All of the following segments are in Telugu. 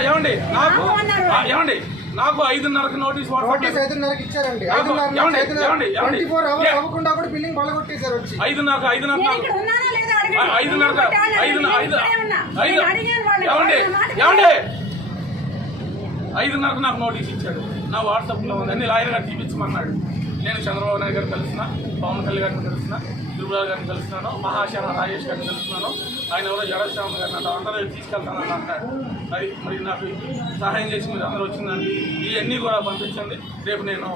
ఏమండి? నాకు ఏమండి? నాకు ఐదున్నరకు నోటీస్ వాట్సాప్ నోటీస్ ఐదున్నరకి ఇచ్చారండి. అవ్వకుండా కూడా బిల్డింగ్ పగలగొట్టేశారు వచ్చి. ఐదున్నరకు ఐదున్నర ఐదు ఐదు. ఏమండి? ఐదున్నరకు నాకు నోటీస్ ఇచ్చాడు. నా వాట్సాప్లో ఉంది. అన్ని లాయర్ గారు చూపించమన్నాడు. నేను చంద్రబాబు నాయుడు గారిని కలిసిన పవన్ కళ్యాణ్ గారిని కలిసిన తిరుమల గారిని కలిసినాను మహాశన రాజేష్ గారిని కలిసినాను. ఆయన ఎవరో జడశ్యామ గారిని అంటే అందరూ తీసుకెళ్తానని అంటారు అది మరి నాకు సహాయం చేసి మీరు అందరూ వచ్చిందండి. ఇవన్నీ కూడా పంపించండి. రేపు నేను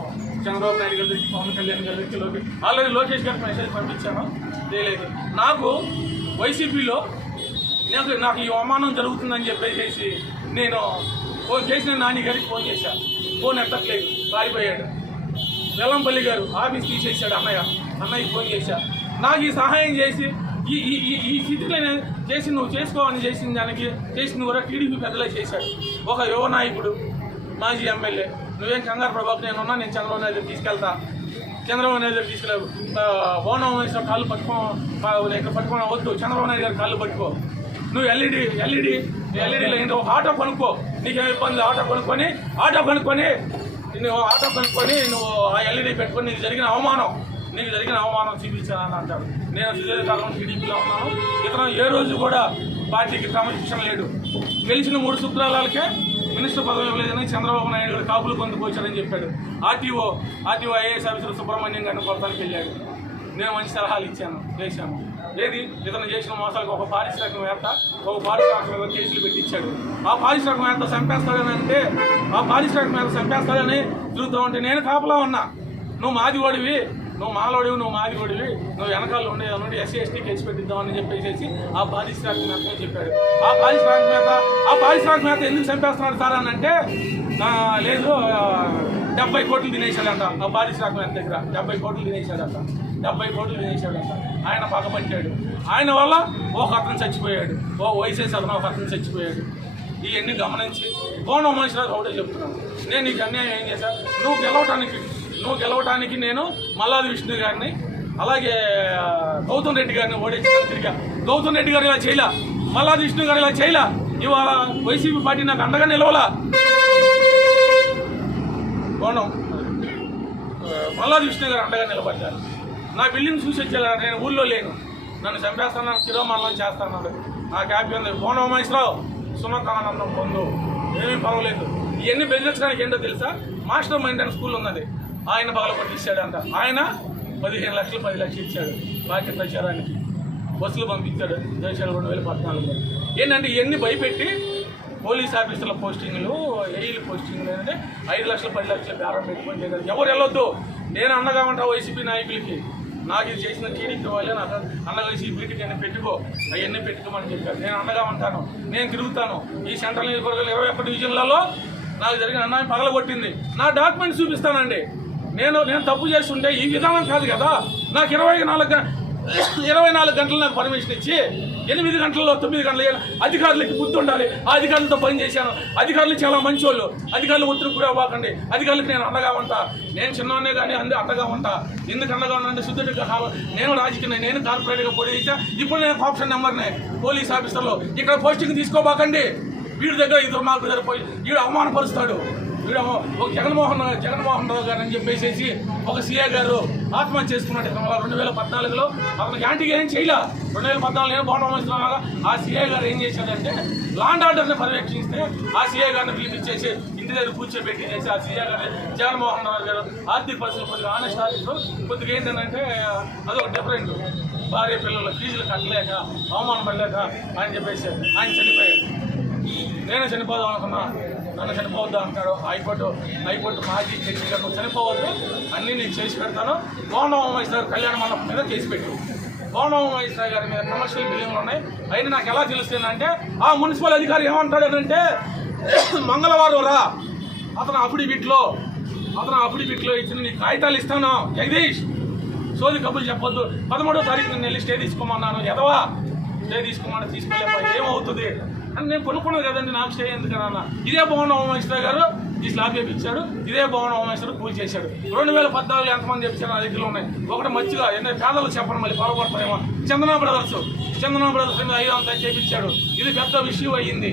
చంద్రబాబు నాయుడు గారి దగ్గరికి పవన్ కళ్యాణ్ గారి దగ్గరికి లోకేష్ ఆల్రెడీ లోకేష్ గారికి మెసేజ్ పంపించాను. లేదు నాకు వైసీపీలో నాకు నాకు ఈ అవమానం జరుగుతుందని చెప్పేసి నేను ఫోన్ చేసిన నాని గారికి ఫోన్ చేశాను ఫోన్ ఎత్తట్లేదు. రాయిపోయాడు వెల్లంపల్లి గారు ఆఫీస్ తీసేసాడు అన్నయ్య. అన్నయ్య ఫోన్ చేశా. నాకు ఈ సహాయం చేసి ఈ ఈ ఈ స్థితిలో చేసి నువ్వు చేసుకోవాలని చేసిన దానికి చేసిన కూడా టీడీపీ పెద్దలే చేశాడు ఒక యువ నాయకుడు మాజీ ఎమ్మెల్యే. నువ్వేం కంగారు ప్రభాకు నేను ఉన్నా నేను చంద్రబాబు నాయుడు తీసుకెళ్తా. చంద్రబాబు నాయుడు దగ్గర తీసుకెళ్ళావు. ఓనం వేసిన కాళ్ళు పట్టుకో ఇక్కడ పట్టుకోవడం వద్దు. చంద్రబాబు నాయుడు గారు కాళ్ళు పట్టుకో. నువ్వు ఎల్ఈడి ఎల్ఈడి ఎల్ఈడిలో ఏంటో ఒక ఆటో కొనుక్కో. నీకేం ఇబ్బంది? ఆటో కొనుక్కొని ఆటో కొనుక్కొని నువ్వు ఆటో కనుక్కొని నువ్వు ఆ ఎల్ఈడి పెట్టుకొని నీకు జరిగిన అవమానం నీకు జరిగిన అవమానం చూపించానని అంటాడు నేను సుదీర్ఘకాలం టీడీపీలో ఉన్నాను ఇతను ఏ రోజు కూడా పార్టీకి క్రమశిక్షణ లేడు గెలిచిన మూడు శుక్రాలకే మినిస్టర్ పదవి ఇవ్వలేదని చంద్రబాబు నాయుడు గారు కాపులు పొందుకొచ్చారని చెప్పాడు. RTO RTO IAS officer Subrahmanyam గారిని కొడతానికి వెళ్ళాడు. నేను మంచి సలహాలు ఇచ్చాను. వేశాను ఏది ఇతను చేసిన మోసాలకు ఒక పారిశ్రామికవేత్త ఒక పారిశ్రామికవేత్త కేసులు పెట్టించాడు ఆ పారిశ్రామికవేత్త చంపేస్తాడని అంటే ఆ పారిశ్రామికవేత్త చంపేస్తాడని తిరుగుతూ అంటే నేను కాపలా ఉన్నా. నువ్వు మాది ఓడివి నువ్వు మాలోడివి నువ్వు మాది ఓడివి నువ్వు వెనకాల ఉండే నుండి ఎస్సీ ఎస్టీ కేసు పెట్టిద్దామని చెప్పేసి ఆ పారిశ్రామికవేత్త చెప్పాడు. ఆ పారిశ్రామికవేత్త ఆ పారిశ్రామికవేత్త ఎందుకు చంపేస్తున్నాడు సార్ అని అంటే లేదు డెబ్బై కోట్లు తినేశాడంట. ఆ పారిశ్రామికవేత్త దగ్గర డెబ్బై కోట్లు తినేశాడంట. డెబ్బై కోట్లు తినేశాడంట. ఆయన పగబట్టాడు ఆయన వల్ల ఒక అతను చచ్చిపోయాడు. ఓ వైసెస్ అతను ఒక అతను చచ్చిపోయాడు. ఇవన్నీ గమనించి కోణం మనుషులకు ఒకటే చెప్తున్నాను నేను నీకు అన్యాయం ఏం చేశాను నువ్వు గెలవటానికి నువ్వు గెలవటానికి నేను మల్లాది విష్ణు గారిని అలాగే గౌతమ్ రెడ్డి గారిని ఓడించడానికి తిరిగా. గౌతమ్ రెడ్డి గారు ఇలా చేయలే? మల్లాది విష్ణు గారు ఇలా చేయలే? ఇవాళ వైసీపీ పార్టీ నాకు అండగా నిలవలా? కోణం ఆ, మల్లాది విష్ణు గారు అండగా నిలబడ్డారు. నా బిల్డింగ్ చూసి వచ్చారు నేను ఊళ్ళో లేను. నన్ను చంపేస్తాను చిరోమరణం చేస్తాను నా హ్యాపీ ఉంది కోణం మహేశ్వరావు సుమకానందం పొందు. ఏమీ పర్వాలేదు. ఇవన్నీ బెదిరించడానికి ఏంటో తెలుసా? మాస్టర్ మైండ్ అని స్కూల్ ఉన్నది. ఆయన పగల కొట్టిచ్చాడంట ఆయన పదిహేను లక్షలు పది లక్షలు ఇచ్చాడు పార్టీ ప్రచారానికి. బస్సులు పంపించాడు. దేశాలు రెండు వేల పద్నాలుగులో. ఏంటంటే ఇవన్నీ భయపెట్టి పోలీస్ ఆఫీసర్ల పోస్టింగ్లు ఏఈల పోస్టింగ్లు ఏంటంటే ఐదు లక్షలు పది లక్షలు బేరం పెట్టుకుని ఎవరు వెళ్ళొద్దు. నేను అండగా ఉంటా వైసీపీ నాయకులకి. నాకు ఇది చేసిన టీడీపీ వాళ్ళే నాకు అన్నగా వేసి నేను పెట్టుకో. అవన్నీ పెట్టుకోమని చెప్పారు. నేను అండగా ఉంటాను. నేను తిరుగుతాను. ఈ సెంట్రల్ నియోజకవర్గాలు ఇరవై ఒక్క డివిజన్లలో నాకు జరిగిన అన్యాయం పగలగొట్టింది. నా డాక్యుమెంట్స్ చూపిస్తానండి. నేను నేను తప్పు చేస్తుంటే ఈ విధానం కాదు కదా. నాకు ఇరవై నాలుగు ఇరవై నాలుగు గంటలు నాకు పర్మిషన్ ఇచ్చి ఎనిమిది గంటల్లో తొమ్మిది గంటలు అధికారులకి బుద్ధి ఉండాలి. ఆ అధికారులతో పనిచేశాను అధికారులు చాలా మంచోళ్ళు. అధికారులు ఒత్తిడి కూడా అవ్వకండి. అధికారులకు నేను అండగా ఉంటా. నేను చిన్నవాడినే కానీ అందే అండగా ఉంటా. ఎందుకు అండగా ఉన్నానంటే శుద్ధుడిగా కావాలి నేను రాజకీయ నేను కార్పొరేట్గా పోటీ చేశా. ఇప్పుడు నేను ఆప్షన్ నెంబర్నే పోలీస్ ఆఫీసర్లో. ఇక్కడ పోస్టింగ్ తీసుకోబాకండి. వీడి దగ్గర ఇద్దరు మాకు దగ్గర పోయి వీడు అవమానపరుస్తాడు. ఒక జగన్మోహన్ జగన్మోహన్ రావు గారు అని చెప్పేసి ఒక సీఏ గారు ఆత్మహత్య చేసుకున్నాడు. ఇతను రెండు వేల పద్నాలుగులో. అతనికి యాంటీగా ఏం చేయలే. రెండు వేల పద్నాలుగు నేను బోనం వేస్తున్నాగా ఆ సీఏ గారు ఏం చేశాడంటే లాండ్ ఆర్డర్ని పర్యవేక్షిస్తే ఆ సీఏ గారిని పిలిపించేసి ఇంటి దగ్గర కూర్చోబెట్టి చేసి ఆ సీఏ గారిని జగన్మోహన్ రావు గారు ఆర్థిక పరిస్థితులు కొద్దిగా ఆనెస్ట్ ఆర్థికలు కొద్దిగా ఏంటంటే అదొక డిఫరెంట్ భార్య పిల్లల ఫీజులు కట్టలేక అవమానం పడలేక అని చెప్పేసి ఆయన చనిపోయాడు. నేను చనిపోదాం అనుకున్నా. నన్ను చనిపోవద్దు అంటాడు హైకోర్టు హైకోర్టు మాజీ జడ్జి గారు చనిపోవద్దు. అన్నీ నేను చేసి పెడతాను. గౌరవ కళ్యాణ మండపం మీద కేసు పెట్టు. గౌరవ గారి మీద కమర్షియల్ బిల్డింగ్లు ఉన్నాయి. అయినా నాకు ఎలా తెలుస్తుందంటే ఆ మున్సిపల్ అధికారి ఏమంటాడు అంటే మంగళవారం రా. అతను అఫిడవిట్లో అతను అఫిడవిట్లో ఇచ్చిన నీ కాగితాలు ఇస్తాను. జగదీష్ సోది కబుర్లు చెప్పొద్దు. పదమూడో తారీఖు నేను వెళ్ళి స్టే తీసుకోమన్నాను. ఎదవా? స్టే తీసుకోమని తీసుకెళ్ళేపా ఏమవుతుంది? అని నేను కొనుక్కున్నాను కదండి నాకు స్టే ఎందుకన్నా ఇదే భవన హోమేశ్వర గారు ఈ స్లాబ్ చేపించాడు ఇదే భవన హోమేశ్వర పూజ చేశాడు. రెండు వేల పద్నాలుగు ఎంతమంది చెప్తారు నా దగ్గర ఉన్నాయి. ఒకటి మంచిగా ఎన్నో పేదలు చెప్పడం మళ్ళీ పొరపడతాయేమో చందనా బ్రదర్స్ చందనా బ్రదర్స్ మీద ఐదు అంతా చేపించాడు ఇది పెద్ద విషయం అయ్యింది.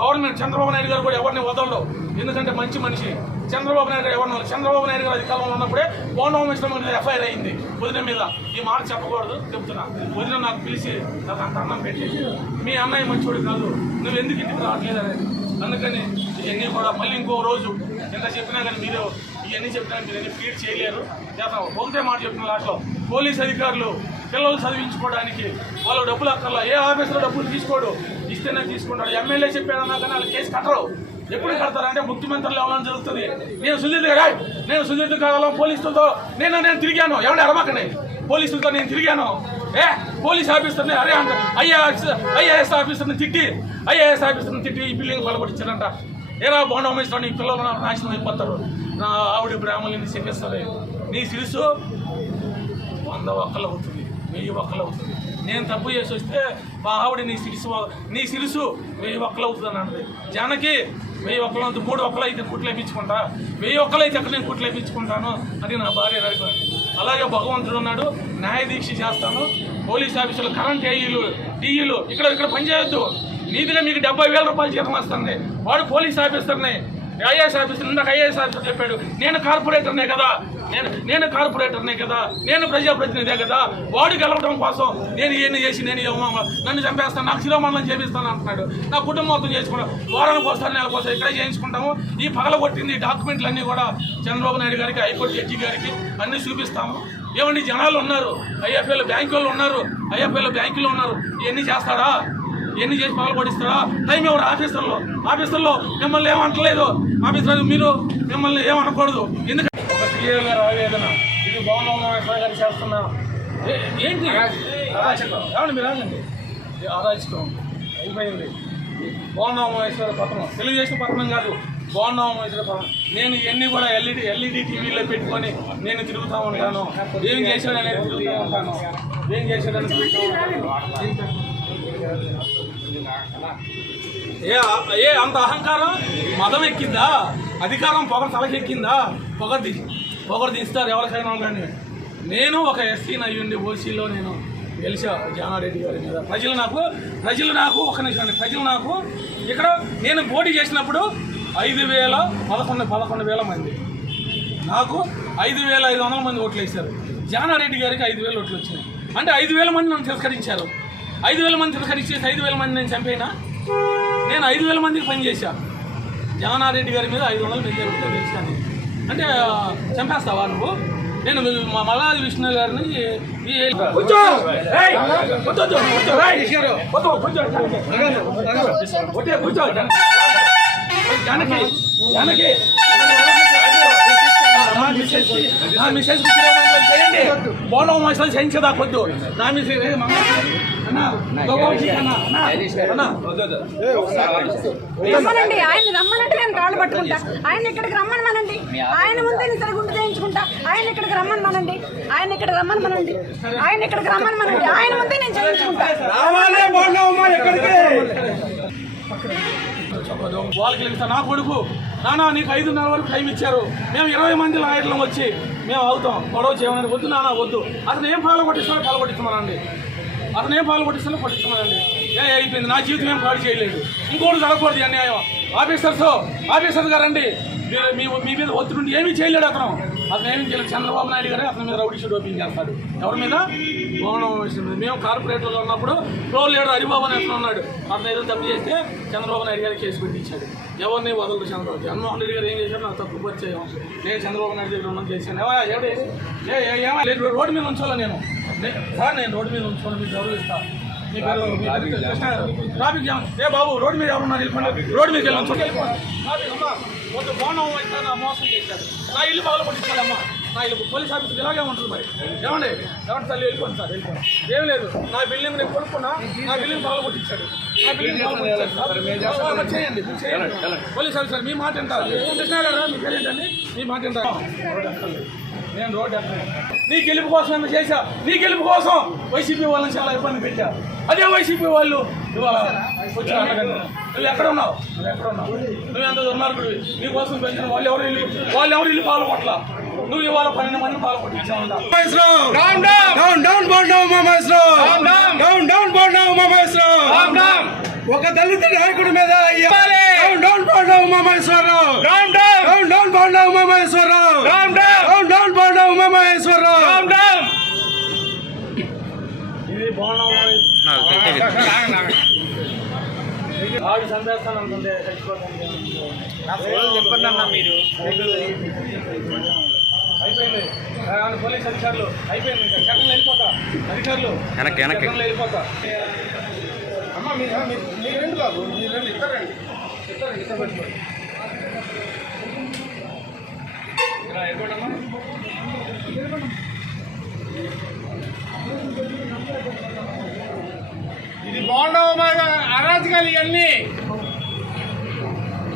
గవర్నమెంట్ చంద్రబాబు నాయుడు గారు కూడా ఎవరిని వదలడు. ఎందుకంటే మంచి మనిషి. చంద్రబాబు నాయుడు గారు చంద్రబాబు నాయుడు గారు అధికారంలో ఉన్నప్పుడే బోండం మిశ్రమ ఎఫ్ఐఆర్ అయింది. వదిన మీద ఈ మాట చెప్పకూడదు చెప్తున్నా. వదిన నాకు పిలిచి నాకు అంత అన్నం పెట్టేసి మీ అన్నయ్య మంచివాడు కాదు నువ్వు ఎందుకు ఇంటికి రావట్లేదు అనేది. అందుకని ఇవన్నీ కూడా మళ్ళీ ఇంకో రోజు ఎంత చెప్పినా కానీ మీరు ఇవన్నీ చెప్పినా మీరు అన్ని ఫీడ్ చేయలేరు. చేద్దాం ఒకటే మాట చెప్తున్నా లాస్ట్లో. పోలీస్ అధికారులు పిల్లలు చదివించుకోవడానికి వాళ్ళు డబ్బులు అక్కర్లా. ఏ ఆఫీసులో డబ్బులు తీసుకోడు? ఇస్తేనే తీసుకుంటాడు. ఎమ్మెల్యే చెప్పాడన్నా కానీ వాళ్ళు కేసు కట్టరు. ఎప్పుడు కడతారంటే ముఖ్యమంత్రులు ఎవరైనా జరుగుతుంది. నేను సుజిత్ గారు నేను సుజిత్ కావాలో పోలీసులతో? నేను నేను తిరిగాను. ఎవరు అడమకండి పోలీసులతో నేను తిరిగాను. ఏ పోలీస్ ఆఫీసర్ని అరే అంట ఐఏఎస్ ఐఏఎస్ ఆఫీసర్ని తిట్టి ఐఏఎస్ ఆఫీసర్ని తిట్టి ఈ బిల్డింగ్ పలగొట్టించారంట ఏరా బోండం వేసిన నీ పిల్లలు నాశనం అయిపోతారు. నా ఆవిడ బ్రాహ్మణుని చెప్పేస్తారే? నీ సిరుసు వంద ఒక్కలు అవుతుంది వెయ్యి ఒక్కలు అవుతుంది. నేను తప్పు చేసి వస్తే మా ఆవిడ నీ సిరుసు నీ సిరుసు వెయ్యి ఒక్కలు అవుతుంది అన్నది. జానకి వెయ్యి ఒక్కలు అవుతుంది మూడు ఒక్కలు అయితే కుట్లు వేయించుకుంటా వెయ్యి ఒక్కలు అయితే అక్కడ నేను కుట్లు వేయించుకుంటాను అది నా భార్య నడిపోయింది అలాగే భగవంతుడు ఉన్నాడు న్యాయ దీక్ష చేస్తాను. పోలీస్ ఆఫీసులు కరెంట్ ఏఈలు టీఈలు ఇక్కడ ఇక్కడ పనిచేయొద్దు. నీతిగా మీకు డెబ్బై వేల రూపాయలు జీతం వస్తుంది. వాడు పోలీస్ ఆఫీసర్ని ఐఏఎస్ ఆఫీసర్ ఇందాక ఐఏఎస్ ఆఫీసర్ చెప్పాడు నేను కార్పొరేటర్నే కదా నేను నేను కార్పొరేటర్నే కదా నేను ప్రజాప్రతినిధే కదా వాడు గెలవడం కోసం నేను ఏం చేసి నేను ఏమో నన్ను చంపేస్తాను నాకు శిరోమండలం చేపిస్తాను అంటున్నాడు. నా కుటుంబం మొత్తం చేసుకున్నాను వారానికి ఒకసారి నెలకు ఒకసారి ఇక్కడే చేయించుకుంటాము. ఈ పగల కొట్టింది డాక్యుమెంట్లు అన్నీ కూడా చంద్రబాబు నాయుడు గారికి హైకోర్టు జడ్జి గారికి అన్నీ చూపిస్తాము. ఏమండి జనాలు ఉన్నారు ఐఎఫ్ఏలో బ్యాంకులు ఉన్నారు ఐఎఫ్ఏలో బ్యాంకులు ఉన్నారు ఇవన్నీ చేస్తాడా? ఎన్ని చేసి పగలు పడిస్తారా టైం ఎవరు? ఆఫీసర్లో. ఆఫీసర్లో మిమ్మల్ని ఏమంటలేదు. ఆఫీసర్ మీరు మిమ్మల్ని ఏమనకూడదు. ఎందుకంటే ఒక సీఏ గారు ఆవేదన. ఇది భవనం గారు చేస్తున్న ఏంటి? ఏమండి మీరు ఆగండి. ఇది అరాచకం. అయిపోయింది. భవనమేశ్వర పత్రం తెలుగుదేశం పత్రం కాదు. భవనమేశ్వర పత్రం నేను ఇవన్నీ కూడా ఎల్ఈడి ఎల్ఈడి టీవీలో పెట్టుకొని నేను తిరుగుతూ ఉంటాను. ఏం చేశాడనేది తిరుగుతూ ఉంటాను. ఏం చేశాడని తిరుగుతూ ఉంటాను. ఏ ఏ అంత అహంకారం? మదం ఎక్కిందా? అధికారం పొగ తలకెక్కిందా? పొగది పొగరు తీస్తారు ఎవరికైనా కానీ. నేను ఒక ఎస్సీ అయ్యుండి ఓసీలో నేను గెలిచా జానారెడ్డి గారి మీద. ప్రజలు నాకు ప్రజలు నాకు ఒక నిమిషం అండి. ప్రజలు నాకు ఇక్కడ నేను పోటీ చేసినప్పుడు ఐదు వేల పదకొండు పదకొండు వేల మంది. నాకు ఐదు వేల ఐదు వందల మంది ఓట్లు వేశారు. జానారెడ్డి గారికి ఐదు వేల ఓట్లు వచ్చినాయి. అంటే ఐదు వేల మంది నన్ను తిరస్కరించారు. ఐదు వేల మంది తిరస్కరించేసి ఐదు వేల మంది నేను చంపేనా? నేను ఐదు వేల మందికి పనిచేశా జానారెడ్డి గారి మీద ఐదు వందల ఓట్లు గెలిచాను అంటే చంపేస్తావా నువ్వు? నేను మల్లాది విష్ణు గారిని. జానకి జానకి. నా మిస్సెస్ చేయండి. బోనం మసాలా నా మిస్సెస్ రమ్మనండి ఆయన రమ్మనంటే నేను కాళ్ళు పట్టుకుంటా. ఆయన ఇక్కడికి రమ్మనమనండి. ఆయన ముందే. నేను సరే గుండు చేయించుకుంటా. ఆయన ఇక్కడికి రమ్మనమనండి. ఆయన ఇక్కడ రమ్మనమనండి. ఆయన ఇక్కడికి రమ్మనమనండి. ఆయన ముందే నేను చేయించుకుంటా. రావాలే బాగున్నావమ్మా ఎక్కడికి? వాళ్ళకి వెళ్తా నా కొడుకు. నానా నీకు ఐదున్నర వరకు టైం ఇచ్చారు. మేము ఇరవై మంది లాయర్లు వచ్చి మేము అవుతాం. గొడవ చేయమని వద్దు నానా వద్దు. అతను ఏం పాలు కొట్టిస్తారో పాలు కొట్టిస్తున్నానండి అతను ఏం పాలు కొట్టిస్తారో కొట్టిస్తున్నానండి ఏ అయిపోయింది. నా జీవితం ఏం పాడు చేయలేదు. ఇంకోటి జరగకూడదు అన్యాయం. ఆఫీసర్స్ ఆఫీసర్ గారండి. మీరు- మీ మీ మీద ఒత్తిడి ఏమీ చేయలేడు అతను. అతను ఏమీ చేయలేదు చంద్రబాబు నాయుడు గారే అతని మీద రౌడీ షూట్ ఓపెన్ చేస్తాడు. ఎవరి మీద? గౌరవం మేము కార్పొరేటర్లో ఉన్నప్పుడు ప్రో లీడర్ హరిబాబు అని అతను ఉన్నాడు. అతను ఏదో తప్పు చేస్తే చంద్రబాబు నాయుడు గారికి కేసు పెట్టించాడు. ఎవరిని వదలరు చంద్రబాబు. జగన్మోహన్ రెడ్డి గారు ఏం చేశారు? నాకు తప్పు పరిచయం. నేను చంద్రబాబు నాయుడు దగ్గర ఉన్నాను చేశాను. ఏమో ఎవడే ఏ లేదు, రోడ్డు మీద ఉంచాలా నేను? సార్ నేను రోడ్డు మీద ఉంచుకోను మీకు గౌరవిస్తాను మీ పేరు మీ పేరు కృష్ణ గారు. Traffic jam. ఏ బాబు రోడ్డు మీద ఎవరు ఉన్నారు? వెళ్ళిపోండి. రోడ్డు మీద వెళ్ళి ఉంచండి. ట్రాఫిక్ అమ్మా ఒక బోనం అయితే నా మోసం చేశారు. నా ఇల్లు పగల కొట్టించాలమ్మా. నా ఇల్లు పోలీస్ ఆఫీసర్ ఇలాగే ఉంటుంది మరి. ఏమండి? ఏమంటే తల్లి వెళ్ళిపోండి సార్ వెళ్ళిపోండి. ఏం లేదు. నా బిల్డింగ్ నేను కొనుక్కున్నా నా బిల్డింగ్ పగల కొట్టించాడు. నా బిల్డింగ్ మరి? చేయండి పోలీస్ ఆఫీసర్ మీ మాట ఎంత కృష్ణ గారు మీ పేరు ఏంటండి మీ మాట ఎంత. నేను రోడ్డు. నీ గెలుపు కోసం ఏమో చేశా? నీ గెలుపు కోసం వైసీపీ వాళ్ళని చాలా ఇబ్బంది పెట్టా. అదే వైసీపీ వాళ్ళు ఇవాళ వచ్చి అడగండి. నువ్వు ఎక్కడ ఉన్నావు? నువ్వు ఎక్కడ ఉన్నావు? నువ్వు ఎంత దుర్మార్గుడు నీ కోసం పెంచిన వాళ్ళు ఎవరు ఇల్లు వాళ్ళు ఎవరు ఇల్లు పాలు కొట్ల? నువ్వు ఇవాళ పన్నెండు మంది పాలు కొట్టించావు Down, down, down, down, burn down, my maestro. Down, down, down, down, burn down, my maestro. Down, down. ఒక దళిత నాయకుడి మీద down down Bonda Umamaheswararao down down down down Bonda Umamaheswararao down down down down Bonda Umamaheswararao down down ఇది బాగున్నావు ఆవిడ చంపేస్తాను అనుకుంటే చచ్చిపోతాను మీరు. అయిపోయింది. ఆ, అవును, పోలీస్ అధికారులు అయిపోయింది ఇంకా. సెకండ్లో వెళ్ళిపోతా. అధికారులు వెనక్కి, వెనక్కి. వెళ్ళిపోతా. అమ్మ మీరు మీరు- మీరు రండి బాబు మీరు రండి ఇద్దరు రండి. ఇద్దరు రండి ఇద్దరు పెట్టుకోండి. ఇది బాగుండవు అరాజకాలు ఇవన్నీ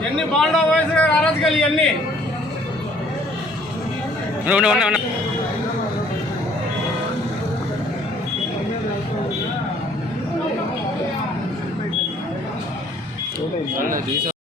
ఎన్ని బాగుండవు వయసు అరాజకాలు ఇవన్నీ తీసా.